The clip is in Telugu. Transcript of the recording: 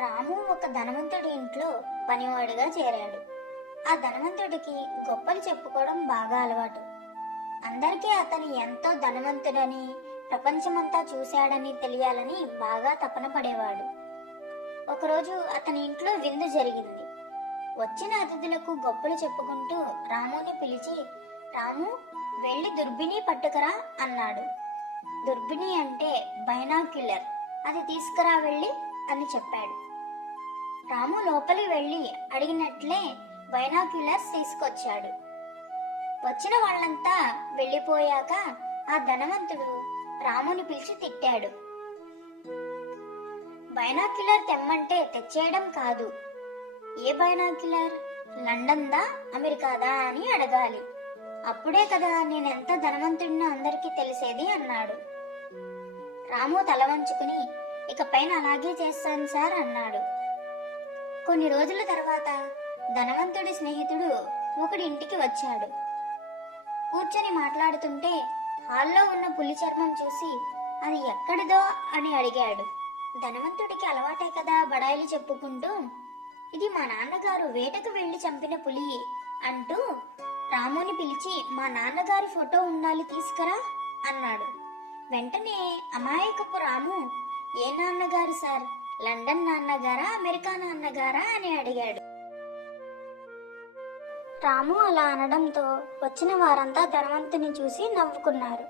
రాము ఒక ధనవంతుడి ఇంట్లో పనివాడిగా చేరాడు. ఆ ధనవంతుడికి గొప్పలు చెప్పుకోవడం బాగా అలవాటు. అందరికీ అతను ఎంతో ధనవంతుడని, ప్రపంచమంతా చూశాడని తెలియాలని బాగా తపన పడేవాడు. ఒకరోజు అతని ఇంట్లో విందు జరిగింది. వచ్చిన అతిథులకు గొప్పలు చెప్పుకుంటూ రాముని పిలిచి, రాము, వెళ్ళి దుర్బిని పట్టుకురా అన్నాడు. దుర్బిని అంటే బైనాక్యులర్, అది తీసుకురా వెళ్ళి అని చెప్పాడు. రాము లోపలికి వెళ్ళి అడిగినట్లే బైనాక్యులర్స్ తీసుకొచ్చాడు. వచ్చిన వాళ్ళంతా వెళ్ళిపోయాక ఆ ధనవంతుడు రాముని పిలిచి తిట్టాడు. బైనాక్యులర్ తెమ్మంటే తెచ్చేయడం కాదు. ఏ బైనాక్యులర్? లండన్ దా, అమెరికాదా అని అడగాలి. అప్పుడే కదా నేనెంత ధనవంతుడినో అందరికీ తెలిసేది అన్నాడు. రాము తల వంచుకుని, ఇక పైన అలాగే చేస్తాను సార్ అన్నాడు. కొన్ని రోజుల తర్వాత ధనవంతుడి స్నేహితుడు ఒకడి ఇంటికి వచ్చాడు. కూర్చొని మాట్లాడుతుంటే హాల్లో ఉన్న పులి చర్మం చూసి అది ఎక్కడిదో అని అడిగాడు. ధనవంతుడికి అలవాటే కదా బడాయిలు చెప్పుకుంటూ, ఇది మా నాన్నగారు వేటకు వెళ్లి చంపిన పులి అంటూ రాముని పిలిచి, మా నాన్నగారి ఫోటో ఉండాలి తీసుకురా అన్నాడు. వెంటనే అమాయకపు రాము, ఏ నాన్నగారు సార్? లండన్ నాన్నగారా, అమెరికా నాన్నగారా అని అడిగాడు. రాము అలా అనడంతో వచ్చిన వారంతా ధనవంతుని చూసి నవ్వుకున్నారు.